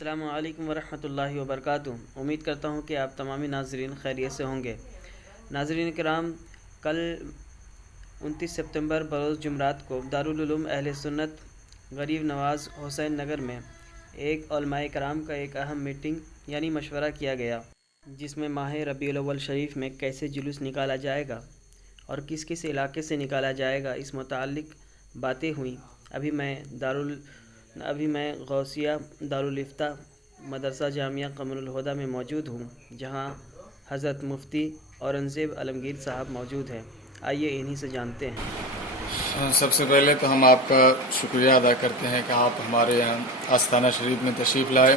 السلام علیکم ورحمۃ اللہ وبرکاتہ۔ امید کرتا ہوں کہ آپ تمامی ناظرین خیریت سے ہوں گے۔ ناظرین کرام، کل 29 ستمبر بروز جمعرات کو دارالعلوم اہل سنت غریب نواز حسین نگر میں ایک علماء کرام کا ایک اہم میٹنگ یعنی مشورہ کیا گیا، جس میں ماہ ربیع الاول شریف میں کیسے جلوس نکالا جائے گا اور کس کس علاقے سے نکالا جائے گا، اس متعلق باتیں ہوئیں۔ ابھی میں غوثیہ دارالفتہ مدرسہ جامعہ قمر الہدیٰ میں موجود ہوں، جہاں حضرت مفتی اورنگزیب عالمگیر صاحب موجود ہیں۔ آئیے انہی سے جانتے ہیں۔ سب سے پہلے تو ہم آپ کا شکریہ ادا کرتے ہیں کہ آپ ہمارے یہاں آستانہ شریف میں تشریف لائے،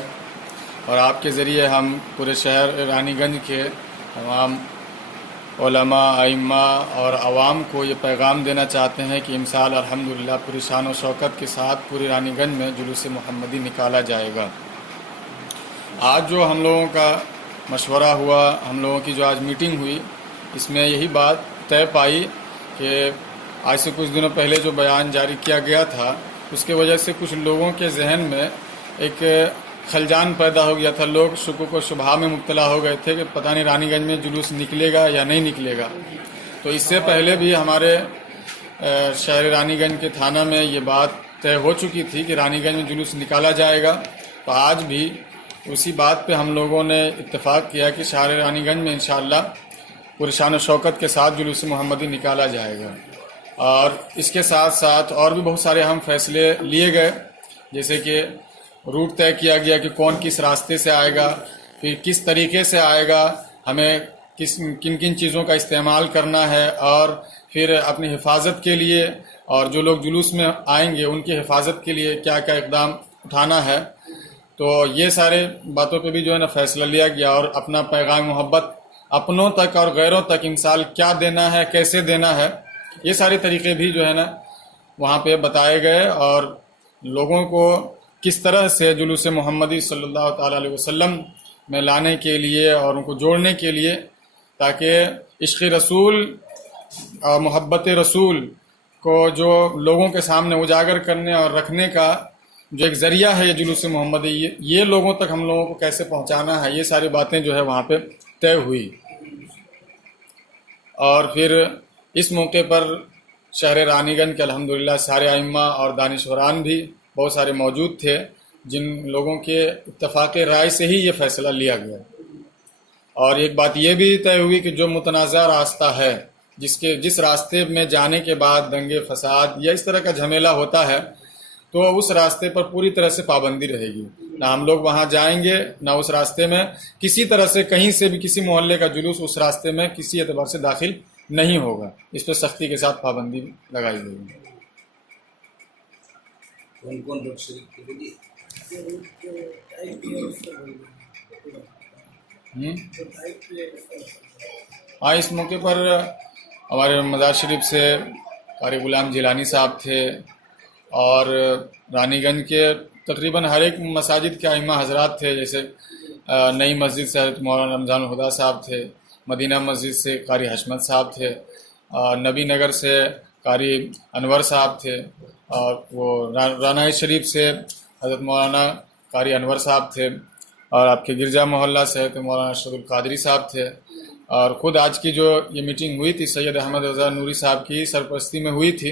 اور آپ کے ذریعے ہم پورے شہر رانی گنج کے تمام علماء، ائمہ اور عوام کو یہ پیغام دینا چاہتے ہیں کہ امسال الحمدللہ پوری شان و شوکت کے ساتھ پوری رانی گنج میں جلوس محمدی نکالا جائے گا۔ آج جو ہم لوگوں کا مشورہ ہوا، ہم لوگوں کی جو آج میٹنگ ہوئی، اس میں یہی بات طے پائی کہ آج سے کچھ دنوں پہلے جو بیان جاری کیا گیا تھا، اس کی وجہ سے کچھ لوگوں کے ذہن میں ایک خلجان پیدا ہو گیا تھا۔ لوگ شکوک و شبہہ میں مبتلا ہو گئے تھے کہ پتہ نہیں رانی گنج میں جلوس نکلے گا یا نہیں نکلے گا۔ تو اس سے پہلے بھی ہمارے شہر رانی گنج کے تھانہ میں یہ بات طے ہو چکی تھی کہ رانی گنج میں جلوس نکالا جائے گا۔ تو آج بھی اسی بات پہ ہم لوگوں نے اتفاق کیا کہ شہر رانی گنج میں انشاءاللہ پوری شان و شوکت کے ساتھ جلوس محمدی نکالا جائے گا۔ اور اس کے ساتھ ساتھ اور بھی بہت سارے اہم فیصلے لیے گئے، جیسے کہ روٹ طے کیا گیا کہ کون کس راستے سے آئے گا، پھر کس طریقے سے آئے گا، ہمیں کن کن چیزوں کا استعمال کرنا ہے، اور پھر اپنی حفاظت کے لیے اور جو لوگ جلوس میں آئیں گے ان کی حفاظت کے لیے کیا کیا اقدام اٹھانا ہے۔ تو یہ سارے باتوں پہ بھی جو ہے نا فیصلہ لیا گیا، اور اپنا پیغام محبت اپنوں تک اور غیروں تک امسال کیا دینا ہے، کیسے دینا ہے، یہ سارے طریقے بھی جو ہے نا وہاں پہ بتائے گئے، اور لوگوں کو کس طرح سے جلوس محمدی صلی اللہ تعالیٰ علیہ وسلم میں لانے کے لیے اور ان کو جوڑنے کے لیے، تاکہ عشق رسول اور محبت رسول کو جو لوگوں کے سامنے اجاگر کرنے اور رکھنے کا جو ایک ذریعہ ہے یہ جلوس محمدی، یہ لوگوں تک ہم لوگوں کو کیسے پہنچانا ہے، یہ ساری باتیں جو ہے وہاں پہ طے ہوئی۔ اور پھر اس موقع پر شہر رانی گنج کے الحمدللہ سارے ائمہ اور دانشوران بھی بہت سارے موجود تھے، جن لوگوں کے اتفاق رائے سے ہی یہ فیصلہ لیا گیا۔ اور ایک بات یہ بھی طے ہوئی کہ جو متنازع راستہ ہے، جس راستے میں جانے کے بعد دنگے فساد یا اس طرح کا جھمیلا ہوتا ہے، تو اس راستے پر پوری طرح سے پابندی رہے گی۔ نہ ہم لوگ وہاں جائیں گے، نہ اس راستے میں کسی طرح سے کہیں سے بھی کسی محلے کا جلوس اس راستے میں کسی اعتبار سے داخل نہیں ہوگا۔ اس پہ سختی کے ساتھ پابندی لگائی گئی ہے۔ ہاں، اس موقع پر ہمارے مزار شریف سے قاری غلام جیلانی صاحب تھے، اور رانی گنج کے تقریباً ہر ایک مساجد کے ائمہ حضرات تھے، جیسے نئی مسجد سے حضرت مولانا رمضان الہدیٰ صاحب تھے، مدینہ مسجد سے قاری حشمت صاحب تھے، نبی نگر سے قاری انور صاحب تھے، اور وہ رانائی شریف سے حضرت مولانا قاری انور صاحب تھے، اور آپ کے گرجا محلہ سے حضرت مولانا ارشد القادری صاحب تھے۔ اور خود آج کی جو یہ میٹنگ ہوئی تھی سید احمد رضا نوری صاحب کی سرپرستی میں ہوئی تھی،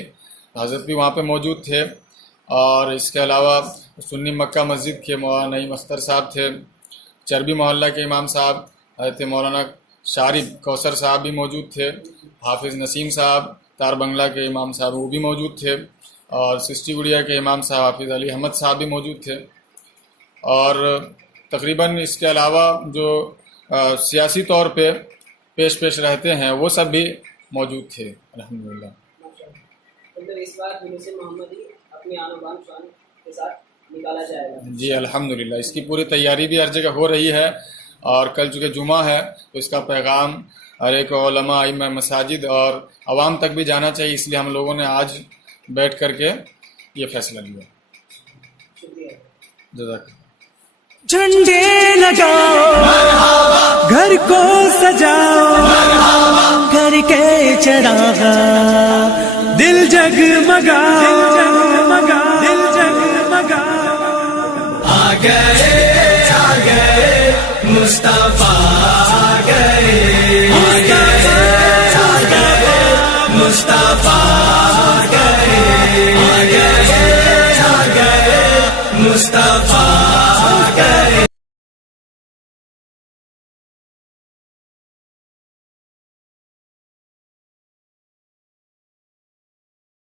حضرت بھی وہاں پہ موجود تھے۔ اور اس کے علاوہ سنی مکہ مسجد کے مولانا نعیم اختر صاحب تھے، چربی محلہ کے امام صاحب حضرت مولانا شارب کوثر صاحب بھی موجود تھے، حافظ نسیم صاحب تار بنگلہ کے امام صاحب وہ بھی موجود تھے، اور سسٹی گڑیا کے امام صاحب حافظ علی احمد صاحب بھی موجود تھے۔ اور تقریباً اس کے علاوہ جو سیاسی طور پہ پیش رہتے ہیں وہ سب بھی موجود تھے الحمدللہ۔ اس بار جلوس محمدی اپنی آن و بان شان کے ساتھ نکالا جائے گا؟ جی الحمدللہ، اس کی پوری تیاری بھی ہر جگہ ہو رہی ہے، اور کل چونکہ جمعہ ہے تو اس کا پیغام ہر ایک علماء، ائمہ مساجد اور عوام تک بھی جانا چاہیے، اس لیے ہم لوگوں نے آج بیٹھ کر کے یہ فیصلہ لیا۔ شکریہ، جزاک اللہ۔ جھنڈے لگاؤ، گھر کو سجاؤ، گھر کے چراغ دل جگمگاؤ، دل جگمگاؤ، آ گئے مصطفیٰ گئے مصطفیٰ گئے مصطفیٰ